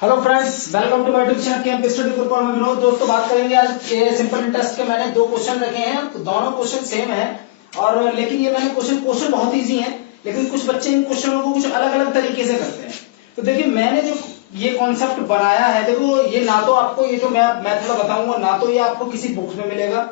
Hello friends, welcome to my YouTube channel camp study group में विनोद। दोस्तों बात करेंगे आज ये सिंपल इंटरेस्ट के। मैंने दो क्वेश्चन रखे हैं, तो दोनों क्वेश्चन सेम है और लेकिन ये मैंने क्वेश्चन बहुत इजी है, लेकिन कुछ बच्चे इन क्वेश्चनों को कुछ अलग अलग तरीके से करते हैं। तो देखिए मैंने जो ये कॉन्सेप्ट बनाया है, देखो ये ना तो आपको ये जो मैं थोड़ा बताऊंगा ना तो ये आपको किसी बुक में मिलेगा,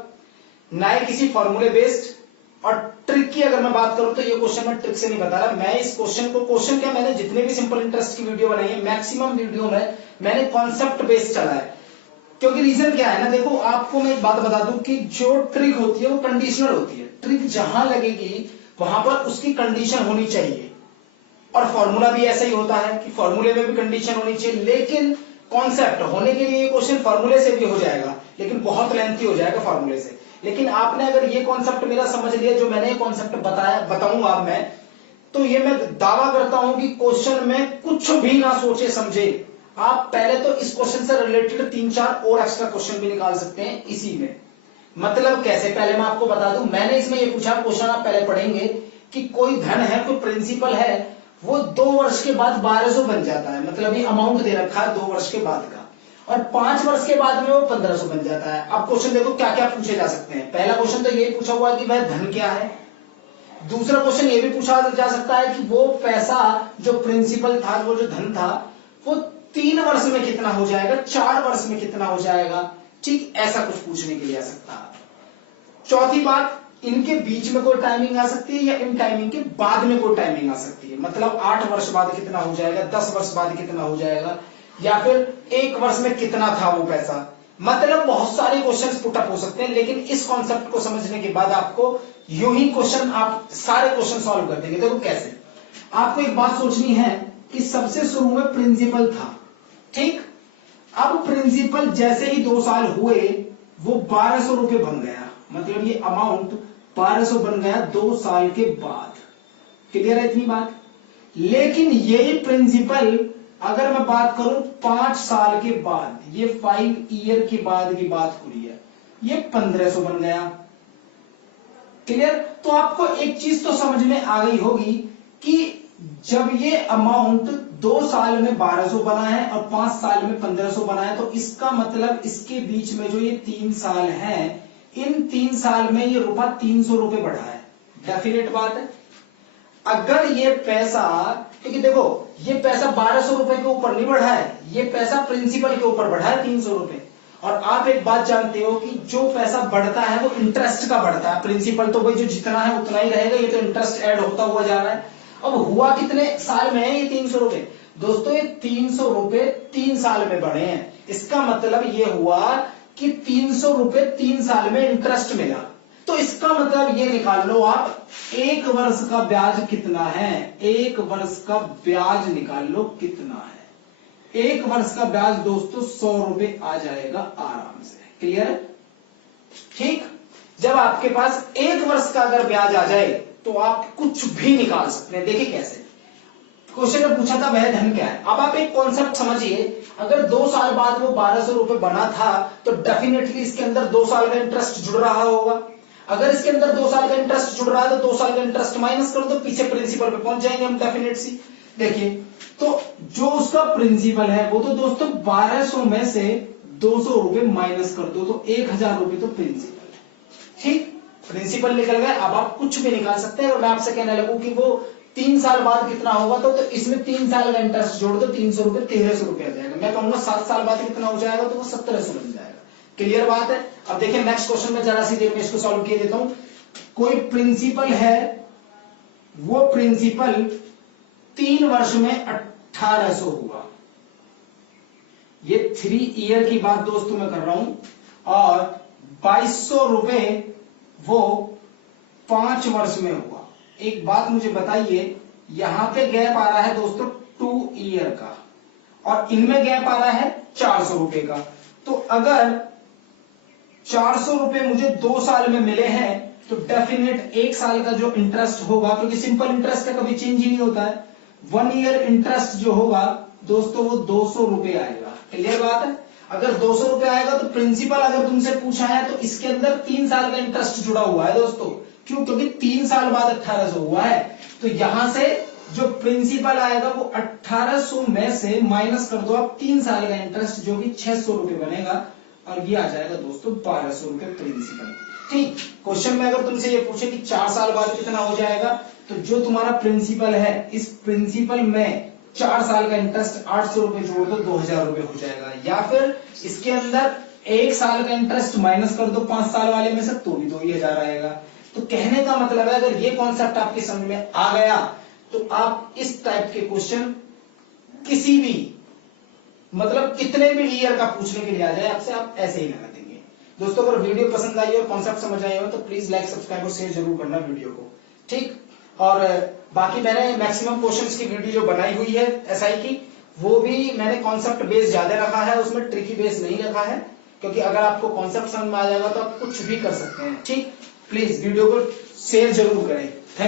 ना ही किसी फॉर्मूले बेस्ड। और ट्रिक की अगर मैं बात करूं तो ये क्वेश्चन मैं ट्रिक से नहीं बता रहा। मैं इस क्वेश्चन क्या, मैंने जितने भी सिंपल इंटरेस्ट की वीडियो बनाई है मैक्सिमम वीडियो में मैंने कॉन्सेप्ट बेस्ड चला है। क्योंकि रीजन क्या है ना, देखो आपको मैं एक बात बता दूं कि जो ट्रिक होती है वो कंडीशनल होती है। ट्रिक जहां लगेगी वहां पर उसकी कंडीशन होनी चाहिए, और फॉर्मूला भी ऐसा ही होता है कि फॉर्मूले में भी कंडीशन होनी चाहिए। लेकिन कॉन्सेप्ट होने के लिए ये क्वेश्चन फॉर्मूले से भी हो जाएगा, लेकिन बहुत लेंथी हो जाएगा फॉर्मूले से। लेकिन आपने अगर ये कॉन्सेप्ट मेरा समझ लिया, जो मैंने ये कॉन्सेप्ट बताऊंगा अब मैं, तो ये मैं दावा करता हूं कि क्वेश्चन में कुछ भी ना सोचे समझे आप पहले तो इस क्वेश्चन से रिलेटेड 3-4 और एक्स्ट्रा क्वेश्चन भी निकाल सकते हैं इसी में। मतलब कैसे, पहले मैं आपको बता दूं, मैंने इसमें ये पूछा, क्वेश्चन आप पहले पढ़ेंगे कि कोई धन है, कोई प्रिंसिपल है, वो 2 वर्ष के बाद 1200 बन जाता है। मतलब ये अमाउंट दे रखा है 2 वर्ष के बाद का, और 5 वर्ष के बाद में वो 1500 बन जाता है। अब क्वेश्चन देखो क्या क्या पूछे जा सकते हैं। पहला क्वेश्चन तो यही पूछा हुआ है कि वह धन क्या है। दूसरा क्वेश्चन ये भी पूछा जा सकता है कि वो पैसा जो प्रिंसिपल था, वो जो धन था, वो 3 वर्ष में कितना हो जाएगा, 4 वर्ष में कितना हो जाएगा। ठीक ऐसा कुछ पूछने के लिए आ सकता है। चौथी बात, इनके बीच में कोई टाइमिंग आ सकती है या इन टाइमिंग के बाद में कोई टाइमिंग आ सकती है। मतलब 8 वर्ष बाद कितना हो जाएगा, 10 वर्ष बाद कितना हो जाएगा, या फिर 1 वर्ष में कितना था वो पैसा। मतलब बहुत सारे क्वेश्चंस पुटअप हो सकते हैं, लेकिन इस कॉन्सेप्ट को समझने के बाद आपको यूं ही क्वेश्चन, आप सारे क्वेश्चन सॉल्व कर देंगे। देखो कैसे, आपको एक बात सोचनी है कि सबसे शुरू में प्रिंसिपल था, ठीक। अब प्रिंसिपल जैसे ही 2 साल हुए वो 1200 रुपए बन गया। मतलब ये अमाउंट 1200 बन गया 2 साल के बाद। क्लियर है इतनी बात। लेकिन यही प्रिंसिपल अगर मैं बात करूं 5 साल के बाद, ये 5 ईयर के बाद की बात हो रही है, ये 1500 बन गया। क्लियर। तो आपको एक चीज तो समझ में आ गई होगी कि जब ये अमाउंट 2 साल में 1200 बना है और 5 साल में 1500 बना है, तो इसका मतलब इसके बीच में जो ये 3 साल है, इन 3 साल में ये रुपया 300 रुपए बढ़ा है। डेफिनेट बात है। अगर ये पैसा, क्योंकि देखो ये पैसा 1200 रुपए के ऊपर नहीं बढ़ा है, ये पैसा प्रिंसिपल के ऊपर बढ़ा है 300 रुपए। और आप एक बात जानते हो कि जो पैसा बढ़ता है वो इंटरेस्ट का बढ़ता है। प्रिंसिपल तो भाई जो जितना है उतना ही रहेगा, ये तो इंटरेस्ट ऐड होता हुआ जा रहा है। अब हुआ कितने साल में है ये 300 रुपए? दोस्तों ये 300 रुपए 3 साल में बढ़े हैं। इसका मतलब ये हुआ कि 300 रुपए 3 साल में इंटरेस्ट मिला। तो इसका मतलब ये निकाल लो आप, 1 वर्ष का ब्याज कितना है। 1 वर्ष का ब्याज निकाल लो कितना है। 1 वर्ष का ब्याज दोस्तों 100 रुपए आ जाएगा आराम से। क्लियर है? ठीक। जब आपके पास 1 वर्ष का अगर ब्याज आ जाए तो आप कुछ भी निकाल सकते हैं। देखिए कैसे, क्वेश्चन में पूछा था वह धन क्या है। अब आप एक कॉन्सेप्ट समझिए, अगर 2 साल बाद वो 1200 रुपए बना था तो डेफिनेटली इसके अंदर 2 साल का इंटरेस्ट जुड़ रहा होगा। अगर इसके अंदर 2 साल का इंटरेस्ट जुड़ रहा है तो 2 साल का इंटरेस्ट माइनस कर दो, पीछे प्रिंसिपल पे पहुंच जाएंगे हम डेफिनेट सी। देखिए तो जो उसका प्रिंसिपल है वो तो दोस्तों 1200 में से 200 रुपए माइनस कर दो तो 1000 रुपए तो प्रिंसिपल है। ठीक, प्रिंसिपल निकल गए। अब आप कुछ भी निकाल सकते हैं। और मैं आपसे कहने लगूं कि वो 3 साल बाद कितना होगा, तो इसमें 3 साल का इंटरेस्ट जोड़ दो, 300 रुपए 1300 रुपए आ जाएगा। मैं कहूंगा 7 साल बाद कितना हो जाएगा, तो वो 1700 बन जाएगा। क्लियर बात है। अब देखिए नेक्स्ट क्वेश्चन में जरा सी देर में इसको सॉल्व किए देता हूं। कोई प्रिंसिपल है, वो प्रिंसिपल 3 वर्ष में 1800 हुआ। ये 3 ईयर की बात दोस्तों मैं कर रहा हूं। और 2200 रुपए वो 5 वर्ष में हुआ। एक बात मुझे बताइए, यहां पे गैप आ रहा है दोस्तों 2 ईयर का, और इनमें गैप आ रहा है 400 रुपए का। तो अगर 400 रुपए मुझे 2 साल में मिले हैं तो डेफिनेट 1 साल का जो इंटरेस्ट होगा, क्योंकि सिंपल इंटरेस्ट का कभी चेंज ही नहीं होता है, 1 ईयर इंटरेस्ट जो होगा दोस्तों वो 200 रुपए आएगा। क्लियर बात है। अगर 200 रुपए आएगा तो प्रिंसिपल अगर तुमसे पूछा है तो इसके अंदर 3 साल का इंटरेस्ट जुड़ा हुआ है दोस्तों। क्यों? क्योंकि 3 साल बाद 1800 हुआ है। तो यहां से जो प्रिंसिपल आएगा वो 1800 में से माइनस कर दो आप 3 साल का इंटरेस्ट जो कि 600 रुपए बनेगा, और ये आ जाएगा दोस्तों 1200 रुपए प्रिंसिपल। ठीक, क्वेश्चन में अगर तुमसे ये पूछे कि 4 साल बाद कितना हो जाएगा, तो जो तुम्हारा प्रिंसिपल है इस प्रिंसिपल में 4 साल का इंटरेस्ट 800 रुपए जोड़ दो 2000 रुपए हो जाएगा, या फिर इसके अंदर 1 साल का इंटरेस्ट माइनस कर दो 5 साल वाले में से तो भी 2000 आएगा। तो कहने का मतलब है अगर ये कॉन्सेप्ट आपके समझ में आ गया तो आप इस टाइप के क्वेश्चन किसी भी मतलब कितने भी ईयर का पूछने के लिए आ जाए आपसे, आप ऐसे ही लगा देंगे। दोस्तों अगर वीडियो पसंद आई और कॉन्सेप्ट समझ आए हो तो प्लीज लाइक सब्सक्राइब और शेयर जरूर करना वीडियो को। ठीक, और बाकी मैंने मैक्सिमम क्वेश्चंस की वीडियो जो बनाई हुई है एसआई की, वो भी मैंने कॉन्सेप्ट बेस ज्यादा रखा है, उसमें ट्रिकी बेस नहीं रखा है, क्योंकि अगर आपको कॉन्सेप्ट समझ में आ जाएगा तो आप कुछ भी कर सकते हैं। ठीक, प्लीज वीडियो को शेयर जरूर करें।